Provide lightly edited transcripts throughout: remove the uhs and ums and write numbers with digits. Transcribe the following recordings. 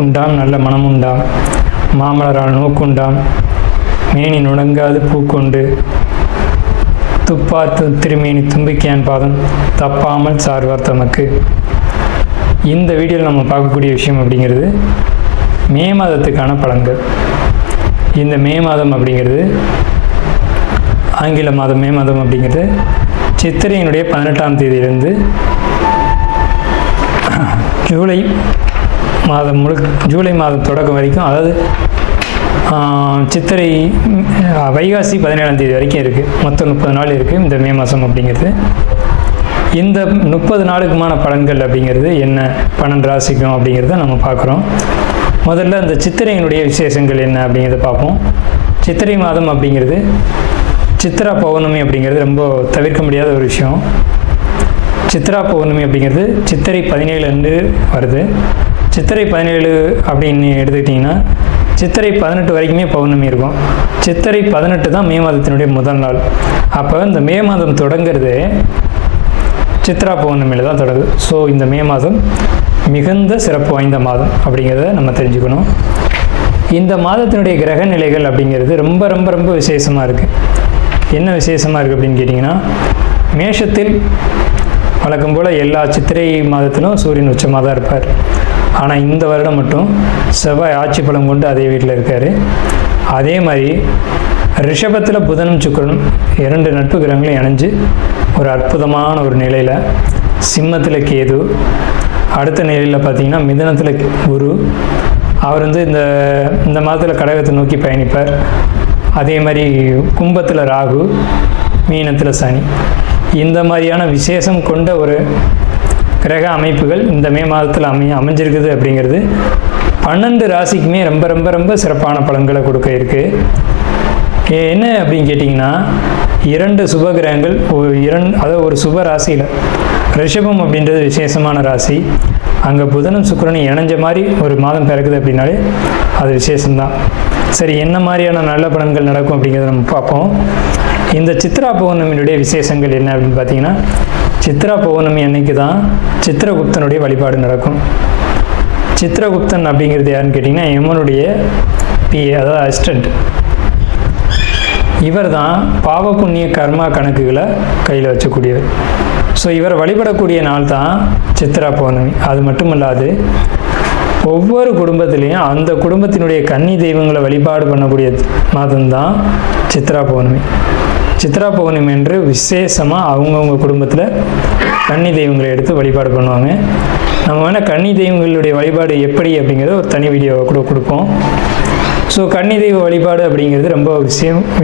நாக்குண்டாம் நல்ல மனமுண்டாம், மாமலரால் நோக்குண்டாம், மேனி நுடங்காது பூக்கொண்டு, துப்பாத்து திருமேனி தும்பிக்கையான் பாதம் தப்பாமல் சார்வார் தமக்கு. இந்த வீடியோவில் நம்ம பார்க்கக்கூடிய விஷயம் அப்படிங்கிறது மே மாதத்துக்கான பலன்கள். இந்த மே மாதம் அப்படிங்கிறது ஆங்கில மாதம். மே மாதம் அப்படிங்கிறது சித்திரையினுடைய 18ஆம் தேதியிலிருந்து ஜூலை மாதம் ஜூலை மாதம் தொடக்கம் வரைக்கும், அதாவது சித்திரை வைகாசி 17ஆம் தேதி வரைக்கும் இருக்குது. மொத்தம் 30 நாள் இருக்குது இந்த மே மாதம் அப்படிங்கிறது. இந்த 30 நாளுக்குமான பலன்கள் அப்படிங்கிறது என்ன, 12 ராசிக்கும் அப்படிங்கிறத நம்ம பார்க்குறோம். முதல்ல இந்த சித்திரையினுடைய விசேஷங்கள் என்ன அப்படிங்கிறத பார்ப்போம். சித்திரை மாதம் அப்படிங்கிறது சித்ரா பௌர்ணமி அப்படிங்கிறது ரொம்ப தவிர்க்க முடியாத ஒரு விஷயம். சித்ரா பௌர்ணமி அப்படிங்கிறது சித்திரை 17 அன்று வருது. சித்திரை 17 அப்படின்னு எடுத்துக்கிட்டிங்கன்னா சித்திரை 18 வரைக்குமே பௌர்ணமி இருக்கும். சித்திரை 18 தான் மே மாதத்தினுடைய முதல் நாள். அப்போ இந்த மே மாதம் தொடங்கிறது சித்ரா பௌர்ணமியில் தான் தொடங்குது. ஸோ இந்த மே மாதம் மிகுந்த சிறப்பு வாய்ந்த மாதம் அப்படிங்கிறத நம்ம தெரிஞ்சுக்கணும். இந்த மாதத்தினுடைய கிரக நிலைகள் அப்படிங்கிறது ரொம்ப ரொம்ப ரொம்ப விசேஷமாக இருக்குது. என்ன விசேஷமாக இருக்குது அப்படின்னு கேட்டிங்கன்னா, மேஷத்தில் வழக்கம் போல் எல்லா சித்திரை மாதத்திலும் சூரியன் உச்சமாக தான் இருப்பார். ஆனால் இந்த வருடம் மட்டும் செவ்வாய் ஆட்சி பலம் கொண்டு அதே வீட்டில் இருக்கார். அதே மாதிரி ரிஷபத்தில் புதனும் சுக்கிரனும் 2 நட்பு கிரகங்களும் இணைஞ்சு ஒரு அற்புதமான ஒரு நிலையில், சிம்மத்தில் கேது, அடுத்த நிலையில் பார்த்திங்கன்னா மிதுனத்தில் குரு, அவர் இந்த மாதத்தில் கடகத்தை நோக்கி பயணிப்பார். அதே மாதிரி கும்பத்தில் ராகு, மீனத்தில் சனி. இந்த மாதிரியான விசேஷம் கொண்ட ஒரு கிரக அமைப்புகள் இந்த மே மாதத்தில் அமைஞ்சிருக்குது அப்படிங்கிறது 12 ராசிக்குமே ரொம்ப ரொம்ப ரொம்ப சிறப்பான பலன்களை கொடுக்க இருக்குது. என்ன அப்படின்னு கேட்டிங்கன்னா, 2 சுப கிரகங்கள் அதாவது ஒரு சுப ராசியில், ரிஷபம் அப்படின்றது விசேஷமான ராசி, அங்கே புதனும் சுக்கிரனும் இணைஞ்ச மாதிரி ஒரு மாதம் பிறக்குது அப்படின்னாலே அது விசேஷம்தான். சரி, என்ன மாதிரியான நல்ல பலன்கள் நடக்கும் அப்படிங்கிறத நம்ம பார்ப்போம். இந்த சித்ரா பௌர்ணமியினுடைய விசேஷங்கள் என்ன அப்படின்னு பார்த்தீங்கன்னா, சித்ரா பௌர்ணமி அன்னைக்கு தான் சித்திரகுப்தனுடைய வழிபாடு நடக்கும். சித்திரகுப்தன் அப்படிங்கிறது யாருன்னு கேட்டிங்கன்னா, யமனுடைய பிஏ, அதாவது அசிஸ்டண்ட். இவர் தான் பாவ புண்ணிய கர்மா கணக்குகளை கையில் வச்சக்கூடியவர். ஸோ இவரை வழிபடக்கூடிய நாள் தான் சித்ரா பௌர்ணமி. அது மட்டும் இல்லாது ஒவ்வொரு குடும்பத்திலையும் அந்த குடும்பத்தினுடைய கன்னி தெய்வங்களை வழிபாடு பண்ணக்கூடிய மாதம்தான் சித்ரா பௌர்ணமி. சித்ரா பௌர்ணமி என்று விசேஷமாக அவங்கவுங்க குடும்பத்தில் கன்னி தெய்வங்களை எடுத்து வழிபாடு பண்ணுவாங்க. நம்ம வேணால் கன்னி தெய்வங்களுடைய வழிபாடு எப்படி அப்படிங்கிறத ஒரு தனி வீடியோவை கூட கொடுப்போம். ஸோ கன்னி தெய்வ வழிபாடு அப்படிங்கிறது ரொம்ப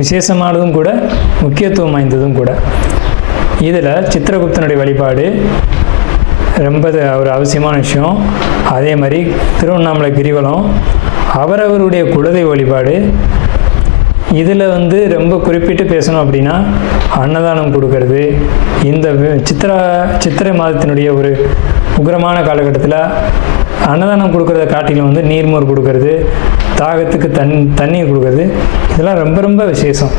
விசேஷமானதும் கூட, முக்கியத்துவம் வாய்ந்ததும் கூட. இதில் சித்திரகுப்தனுடைய வழிபாடு ரொம்ப ஒரு அவசியமான விஷயம். அதே மாதிரி திருவண்ணாமலை கிரிவலம், அவரவருடைய குலதெய்வ வழிபாடு. இதில் ரொம்ப குறிப்பிட்டு பேசணும் அப்படின்னா அன்னதானம் கொடுக்கறது. இந்த சித்திரை மாதத்தினுடைய ஒரு உக்கிரமான காலகட்டத்தில் அன்னதானம் கொடுக்கறத காட்டிலும் நீர்மோர் கொடுக்கறது, தாகத்துக்கு தண்ணீர் கொடுக்கறது, இதெல்லாம் ரொம்ப ரொம்ப விசேஷம்.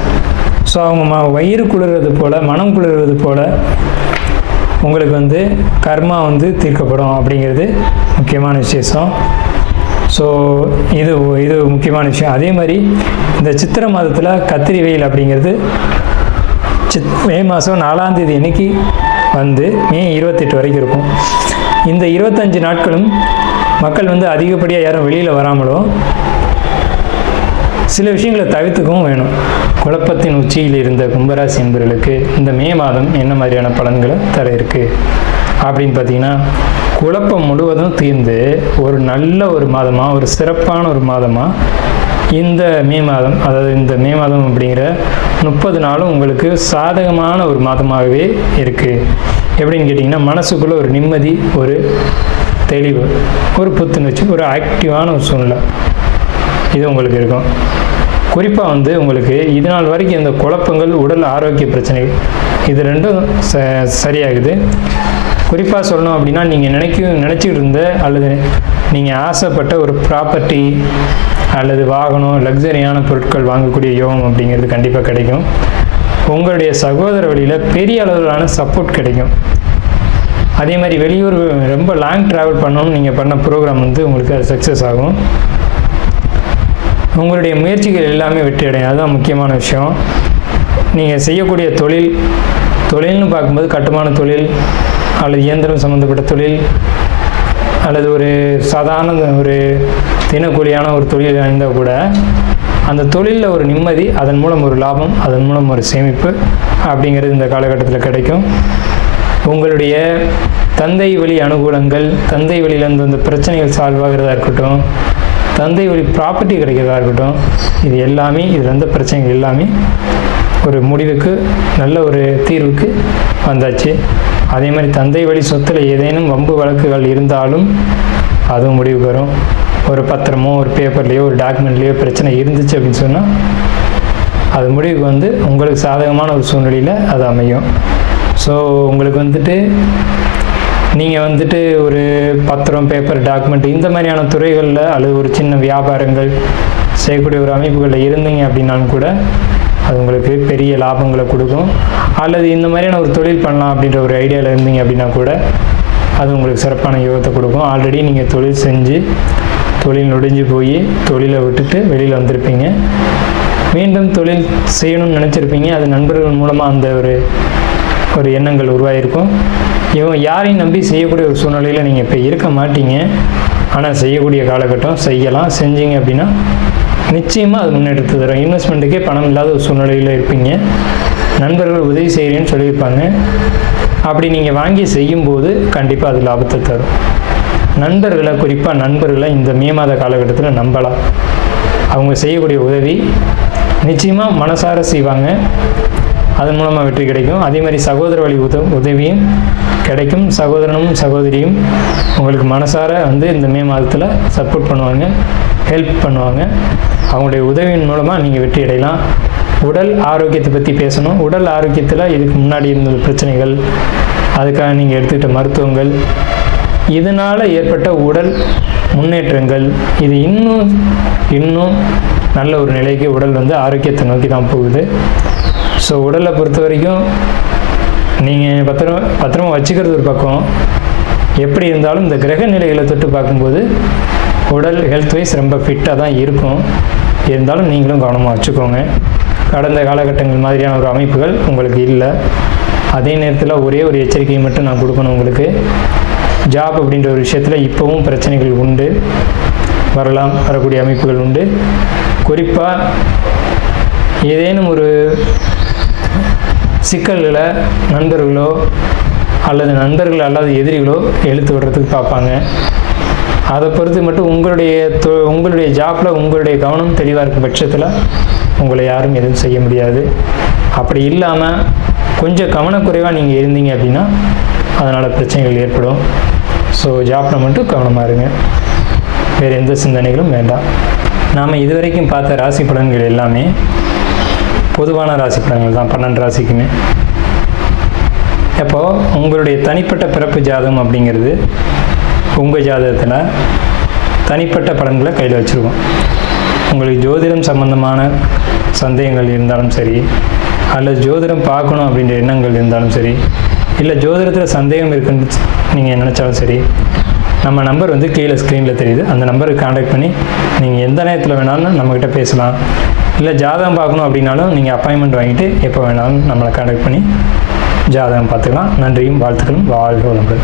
ஸோ அவங்க வயிறு குளிர்றது போல், மனம் குளிர்றது போல் உங்களுக்கு கர்மா தீர்க்கப்படும் அப்படிங்கிறது முக்கியமான விசேஷம். ஸோ இது முக்கியமான விஷயம். அதே மாதிரி இந்த சித்திரை மாதத்தில் கத்திரி வெயில் அப்படிங்கிறது மே மாதம் 4ஆம் தேதி அன்னைக்கு மே 28 வரைக்கும் இருக்கும். இந்த 25 நாட்களும் மக்கள் அதிகப்படியாக யாரும் வெளியில் வராமலும் சில விஷயங்களை தவிர்த்துக்கவும் வேணும். குழப்பத்தின் உச்சியில் இருந்த கும்பராசி என்பவர்களுக்கு இந்த மே மாதம் என்ன மாதிரியான பலன்களை தர இருக்குது அப்படின்னு பார்த்தீங்கன்னா, குழப்பம் முழுவதும் தீர்ந்து ஒரு நல்ல ஒரு மாதமாக, ஒரு சிறப்பான ஒரு மாதமாக இந்த மே மாதம், அதாவது இந்த மே மாதம் அப்படிங்கிற 30 நாளும் உங்களுக்கு சாதகமான ஒரு மாதமாகவே இருக்குது. எப்படின்னு கேட்டிங்கன்னா, மனசுக்குள்ளே ஒரு நிம்மதி, ஒரு தெளிவு, ஒரு புத்துணர்ச்சி, ஒரு ஆக்டிவான ஒரு சூழ்நிலை இது உங்களுக்கு இருக்கும். குறிப்பாக உங்களுக்கு இது நாள் வரைக்கும் இந்த குழப்பங்கள், உடல் ஆரோக்கிய பிரச்சனைகள், இது ரெண்டும் சரியாகுது. குறிப்பாக சொல்லணும் அப்படின்னா, நீங்கள் நினச்சிக்கிட்டு இருந்த அல்லது நீங்கள் ஆசைப்பட்ட ஒரு ப்ராப்பர்ட்டி அல்லது வாகனம், லக்ஸரியான பொருட்கள் வாங்கக்கூடிய யோகம் அப்படிங்கிறது கண்டிப்பாக கிடைக்கும். உங்களுடைய சகோதர வழியில் பெரிய அளவிலான சப்போர்ட் கிடைக்கும். அதே மாதிரி வெளியூர் ரொம்ப லாங் ட்ராவல் பண்ணணும்னு நீங்கள் பண்ண ப்ரோக்ராம் வந்து உங்களுக்கு அது சக்ஸஸ் ஆகும். உங்களுடைய முயற்சிகள் எல்லாமே வெற்றி அடையும். அதுதான் முக்கியமான விஷயம். நீங்கள் செய்யக்கூடிய தொழில்னு பார்க்கும்போது கட்டுமான தொழில் அல்லது இயந்திரம் சம்மந்தப்பட்ட தொழில் அல்லது ஒரு சாதாரண ஒரு தினக்கூலியான ஒரு தொழில் இருந்தால் கூட அந்த தொழிலில் ஒரு நிம்மதி, அதன் மூலம் ஒரு லாபம், அதன் மூலம் ஒரு சேமிப்பு அப்படிங்கிறது இந்த காலகட்டத்தில் கிடைக்கும். உங்களுடைய தந்தை வழி அனுகூலங்கள், தந்தை வழியிலேருந்து அந்த பிரச்சனைகள் சால்வ் ஆகிறதா இருக்கட்டும், தந்தை வழி ப்ராப்பர்ட்டி கிடைக்கிறதா இருக்கட்டும், இது எல்லாமே இதில் இருந்த பிரச்சனைகள் எல்லாமே ஒரு முடிவுக்கு, நல்ல ஒரு தீர்வுக்கு வந்தாச்சு. அதே மாதிரி தந்தை வழி சொத்தில் ஏதேனும் வம்பு வழக்குகள் இருந்தாலும் அதுவும் முடிவுக்கு வரும். ஒரு பத்திரமோ ஒரு பேப்பர்லேயோ ஒரு டாக்குமெண்ட்லேயோ பிரச்சனை இருந்துச்சு அப்படின்னு சொன்னால் அது முடிவுக்கு வந்து உங்களுக்கு சாதகமான ஒரு சூழ்நிலையில் அது அமையும். ஸோ உங்களுக்கு வந்துட்டு நீங்கள் வந்துட்டு ஒரு பத்திரம், பேப்பர், டாக்குமெண்ட் இந்த மாதிரியான துறைகளில் அல்லது ஒரு சின்ன வியாபாரங்கள் செய்யக்கூடிய ஒரு அமைப்புகளில் இருந்தீங்க அப்படின்னாலும் கூட அது உங்களுக்கு பெரிய லாபங்களை கொடுக்கும். அல்லது இந்த மாதிரியான ஒரு தொழில் பண்ணலாம் அப்படின்ற ஒரு ஐடியாவில் இருந்தீங்க அப்படின்னா கூட அது உங்களுக்கு சிறப்பான யோகத்தை கொடுக்கும். ஆல்ரெடி நீங்கள் தொழில் செஞ்சு தொழில் நொடிஞ்சு போய் தொழிலை விட்டுட்டு வெளியில் வந்திருப்பீங்க. மீண்டும் தொழில் செய்யணும்னு நினச்சிருப்பீங்க. அது நண்பர்கள் மூலமாக அந்த ஒரு எண்ணங்கள் உருவாகிருக்கும். இவங்க யாரையும் நம்பி செய்யக்கூடிய ஒரு சூழ்நிலையில் நீங்கள் இப்போ இருக்க மாட்டீங்க. ஆனால் செய்யக்கூடிய காலகட்டம், செய்யலாம். செஞ்சீங்க அப்படின்னா நிச்சயமாக அது முன்னெடுத்து தரும். இன்வெஸ்ட்மெண்ட்டுக்கே பணம் இல்லாத ஒரு சூழ்நிலையில் இருப்பீங்க. நண்பர்கள் உதவி செய்கிறேன்னு சொல்லியிருப்பாங்க. அப்படி நீங்கள் வாங்கி செய்யும்போது கண்டிப்பாக அது லாபத்தை தரும். நண்பர்களை, குறிப்பாக நண்பர்களை இந்த மே மாத காலகட்டத்தில் நம்பலாம். அவங்க செய்யக்கூடிய உதவி நிச்சயமாக மனசார செய்வாங்க. அதன் மூலமாக வெற்றி கிடைக்கும். அதே மாதிரி சகோதர வழி உதவியும் கிடைக்கும். சகோதரனும் சகோதரியும் உங்களுக்கு மனசார வந்து இந்த மே மாதத்தில் சப்போர்ட் பண்ணுவாங்க, ஹெல்ப் பண்ணுவாங்க. அவங்களுடைய உதவியின் மூலமாக நீங்கள் வெற்றி அடையலாம். உடல் ஆரோக்கியத்தை பற்றி பேசணும். உடல் ஆரோக்கியத்தில் இதுக்கு முன்னாடி இருந்த பிரச்சனைகள், அதுக்காக நீங்கள் எடுத்துக்கிட்ட மருத்துவங்கள், இதனால் ஏற்பட்ட உடல் முன்னேற்றங்கள், இது இன்னும் நல்ல ஒரு நிலைக்கு உடல் வந்து ஆரோக்கியத்தை நோக்கி தான் போகுது. ஸோ உடலை பொறுத்த வரைக்கும் நீங்கள் பத்திரமா வச்சுக்கிறது ஒரு பக்கம், எப்படி இருந்தாலும் இந்த கிரக நிலைகளை தொட்டு பார்க்கும்போது உடல் ஹெல்த் வைஸ் ரொம்ப ஃபிட்டாக தான் இருக்கும். இருந்தாலும் நீங்களும் கவனமாக வச்சுக்கோங்க. கடந்த காலகட்டங்கள் மாதிரியான ஒரு அமைப்புகள் உங்களுக்கு இல்லை. அதே நேரத்தில் ஒரே ஒரு எச்சரிக்கையை மட்டும் நான் கொடுக்கணும் உங்களுக்கு. ஜாப் அப்படின்ற ஒரு விஷயத்தில் இப்போவும் பிரச்சனைகள் உண்டு, வரக்கூடிய அமைப்புகள் உண்டு. குறிப்பாக ஏதேனும் ஒரு சிக்கல்களை நண்பர்களோ அல்லது நண்பர்கள் அல்லாத எதிரிகளோ இழுத்து விடுறதுக்கு பார்ப்பாங்க. அதை பொறுத்து மட்டும் உங்களுடைய ஜாப்பில் உங்களுடைய கவனம் தெளிவாக இருக்கும் பட்சத்தில் உங்களை யாரும் எதுவும் செய்ய முடியாது. அப்படி இல்லாமல் கொஞ்சம் கவனக்குறைவாக நீங்கள் இருந்தீங்க அப்படின்னா அதனால் பிரச்சனைகள் ஏற்படும். ஸோ ஜாப்பில் மட்டும் கவனமாக இருங்க. வேறு எந்த சிந்தனைகளும் வேண்டாம். நாம் இதுவரைக்கும் பார்த்த ராசி பலன்கள் எல்லாமே பொதுவான ராசி பலன்கள் தான், 12 ராசிக்குமே. அப்போது உங்களுடைய தனிப்பட்ட பிறப்பு ஜாதகம் அப்படிங்கிறது உங்கள் ஜாதகத்தில் தனிப்பட்ட பலன்களை கையில் வச்சுருக்கோம். உங்களுக்கு ஜோதிடம் சம்பந்தமான சந்தேகங்கள் இருந்தாலும் சரி, அல்லது ஜோதிடம் பார்க்கணும் அப்படின்ற எண்ணங்கள் இருந்தாலும் சரி, இல்லை ஜோதிடத்தில் சந்தேகம் இருக்குன்னு நீங்கள் நினச்சாலும் சரி, நம்ம நம்பர் வந்து கீழே ஸ்க்ரீனில் தெரியுது. அந்த நம்பருக்கு கான்டாக்ட் பண்ணி நீங்கள் எந்த நேரத்தில் வேணாலும் நம்மக்கிட்ட பேசலாம். இல்லை ஜாதகம் பார்க்கணும் அப்படின்னாலும் நீங்கள் அப்பாயின்மெண்ட் வாங்கிட்டு எப்போ வேணாலும் நம்மளை கான்டாக்ட் பண்ணி ஜாதகம் பார்த்துக்கலாம். நன்றியும் வாழ்த்துக்களும். வாழ்க வளமுடன்.